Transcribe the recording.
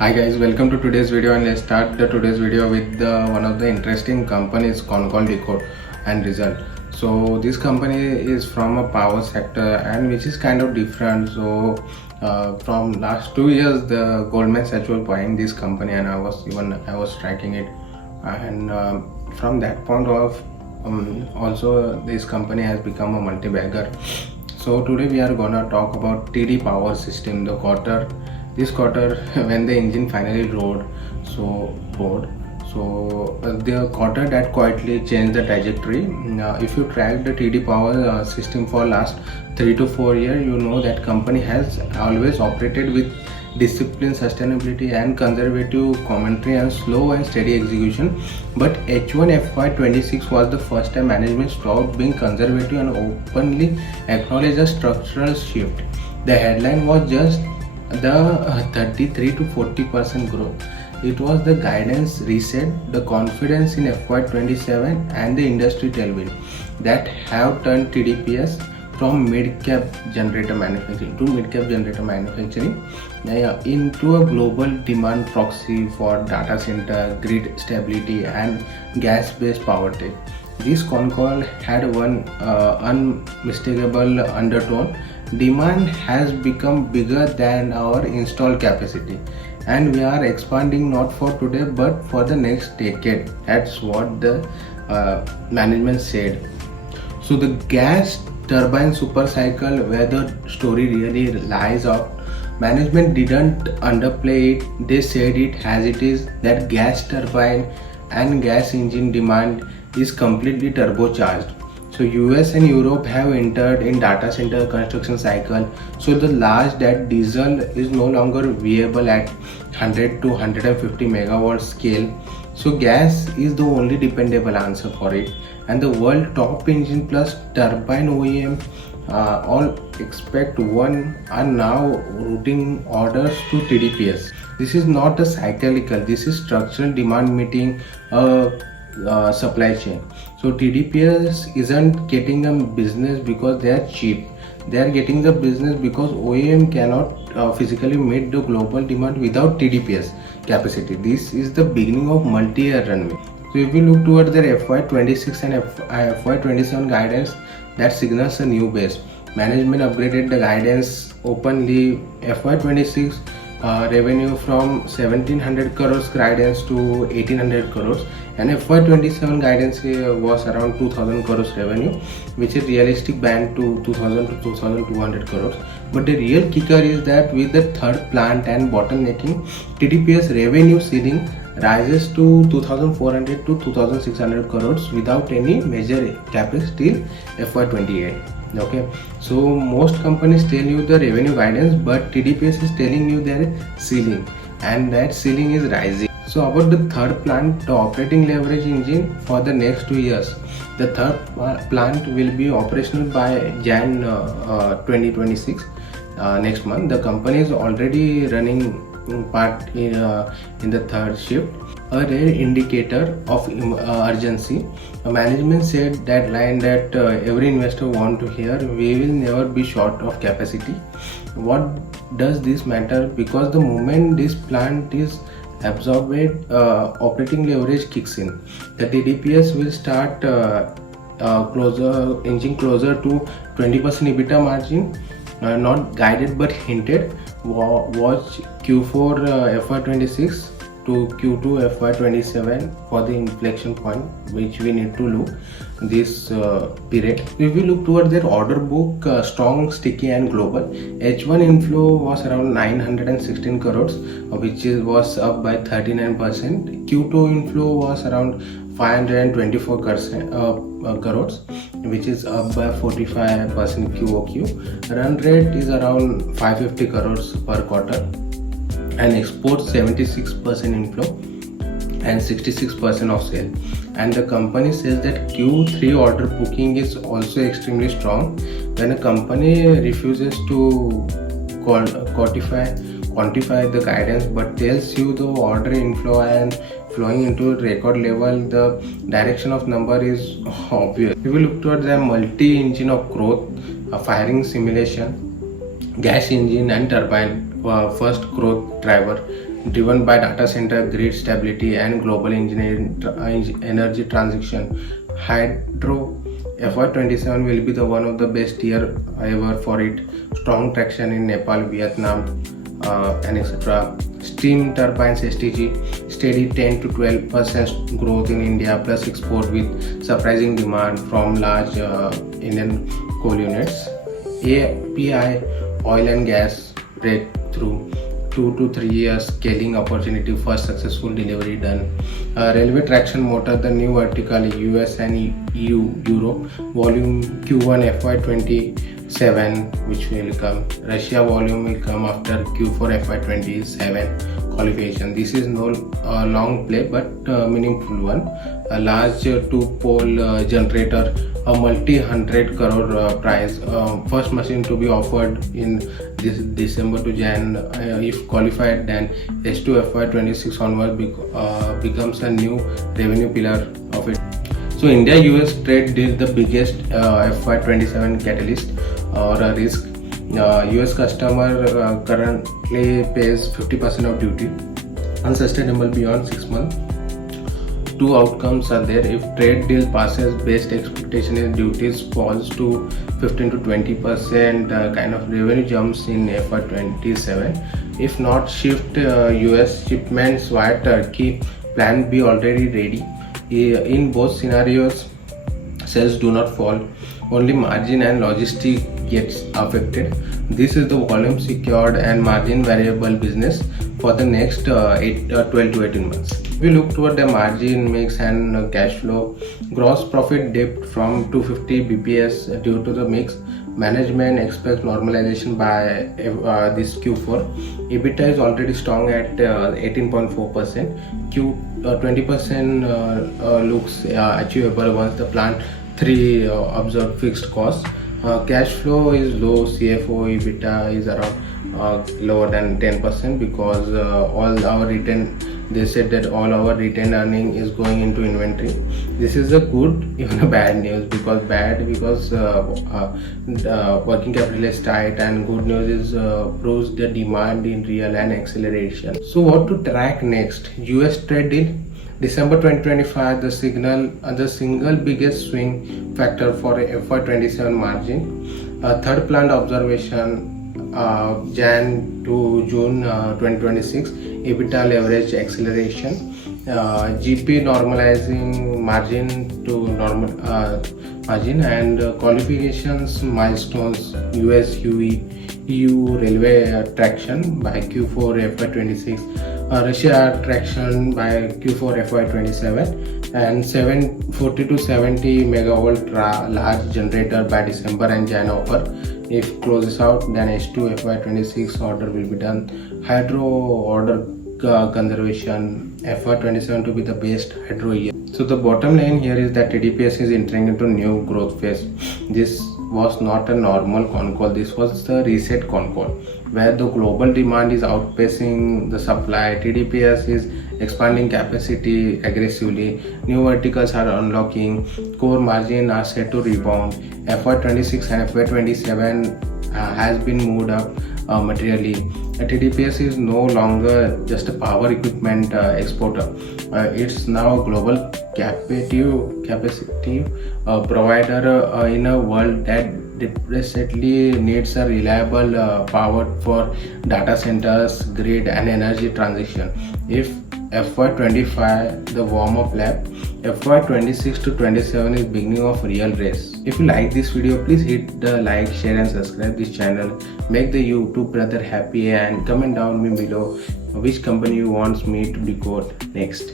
Hi guys, welcome to today's video, and let's start today's video with one of the interesting companies, Concall decode and result. So this company is from a power sector and which is kind of different. So from last 2 years the Goldman Sachs was buying this company, and I was tracking it, and from that point of also this company has become a multi-bagger. So today we are gonna talk about TD Power System, this quarter when the engine finally roared. The quarter that quietly changed the trajectory. If you track the TD Power System for last 3 to 4 years, you know that company has always operated with discipline, sustainability and conservative commentary and slow and steady execution. But H1 FY26 was the first time management stopped being conservative and openly acknowledged a structural shift. The headline was just the 33 to 40% growth. It was the guidance reset, the confidence in FY27 and the industry tailwind that have turned TDPS from mid-cap generator manufacturing into a global demand proxy for data center, grid stability and gas-based power tech. This Concall had one unmistakable undertone: demand has become bigger than our installed capacity, and we are expanding not for today but for the next decade. That's what the management said. So the gas turbine supercycle, where the story really lies out, management didn't underplay it. They said it as it is, that gas turbine and gas engine demand is completely turbocharged. So US and Europe have entered in data center construction cycle. So the large that diesel is no longer viable at 100 to 150 megawatt scale. So gas is the only dependable answer for it. And the world top engine plus turbine OEM all expect one are now routing orders to TDPS. This is not a cyclical, this is structural demand meeting supply chain. So TDPS isn't getting a business because they are cheap. They are getting the business because OEM cannot physically meet the global demand without TDPS capacity. This is the beginning of multi-year runway. So if we look towards their FY26 and FY27 guidance, that signals a new base. Management upgraded the guidance openly. FY26 revenue from 1700 crores guidance to 1800 crores, and FY27 guidance was around 2000 crores revenue, which is realistic band to 2000 to 2200 crores. But the real kicker is that with the third plant and bottlenecking, TDPS revenue ceiling rises to 2400 to 2600 crores without any major capex till FY28. Okay, so most companies tell you the revenue guidance, but TDPS is telling you their ceiling, and that ceiling is rising. So about the third plant, the operating leverage engine for the next 2 years. The third plant will be operational by Jan 2026, next month. The company is already running part in the third shift, a rare indicator of urgency. Management said that line that every investor want to hear: we will never be short of capacity. What does this matter? Because the moment this plant is absorbed, operating leverage kicks in. The TDPS will start inching closer to 20% EBITDA margin, not guided but hinted. Watch Q4 FY26 to Q2 FY27 for the inflection point, which we need to look this period. If we look towards their order book, strong, sticky and global. H1 inflow was around 916 crores, which was up by 39%. Q2 inflow was around 524 crores, which is up by 45% QOQ. Run rate is around 550 crores per quarter, and exports 76% inflow and 66% of sale. And the company says that Q3 order booking is also extremely strong. When a company refuses to quantify the guidance but tells you the order inflow and flowing into record level, the direction of number is obvious. If we look towards a multi-engine of growth, a firing simulation, gas engine and turbine, first growth driver. driven by data center, grid stability, and global energy transition. Hydro FY27 will be the one of the best year ever for it. Strong traction in Nepal, Vietnam, and etc. Steam turbines STG, steady 10 to 12% growth in India plus export with surprising demand from large Indian coal units. API oil and gas breakthrough, 2 to 3 years scaling opportunity, first successful delivery done. Railway traction motor, the new vertical, US and EU, Europe, volume Q1 FY27 which will come. Russia volume will come after Q4 FY27 qualification. This is no long play but meaningful one. A large two-pole generator, a multi-100 crore price, first machine to be offered in this December to Jan. If qualified, then S2 FY26 onward becomes a new revenue pillar of it. So India-US trade deal, the biggest FY27 catalyst or a risk. US customer currently pays 50% of duty, unsustainable beyond 6 months. Two outcomes are there. If trade deal passes, best expectation is duties falls to 15 to 20%, kind of revenue jumps in FY27. If not, shift US shipments via Turkey, plan B already ready. In both scenarios, sales do not fall, only margin and logistic gets affected. This is the volume secured and margin variable business for the next 12 to 18 months. We look toward the margin mix and cash flow. Gross profit dipped from 250 bps due to the mix. Management expects normalization by this Q4. EBITDA is already strong at 18.4%. 20% looks achievable once the plant 3 absorb fixed costs. Cash flow is low. CFO EBITDA is around lower than 10% because all our return, they said that all our retained earning is going into inventory. This is a good, even a bad news, because working capital is tight, and good news is proves the demand in real and acceleration. So what to track next? US trade deal, December 2025, the single biggest swing factor for FY27 margin. Third plant observation, Jan to June 2026, EBITDA leverage acceleration, GP normalizing margin to normal margin, and qualifications milestones, US EU railway traction by Q4 FY26, Russia traction by Q4 FY27, and 40 to 70 megawatt large generator by December and Jan offer. If closes out, then H2 FY26 order will be done. Hydro order conservation, FY27 to be the best hydro year. So the bottom line here is that TDPS is entering into new growth phase. This was not a normal Concall, this was the reset Concall, where the global demand is outpacing the supply. TDPS is expanding capacity aggressively, new verticals are unlocking, core margin are set to rebound. FY26 and FY27 has been moved up materially. TDPS is no longer just a power equipment exporter. It's now a global capacity provider in a world that desperately needs a reliable power for data centers, grid, and energy transition. If FY25 the warm-up lap, FY26 to 27 is beginning of real race. If you like this video, please hit the like, share and subscribe this channel. Make the YouTube brother happy and comment down me below which company you want me to decode next.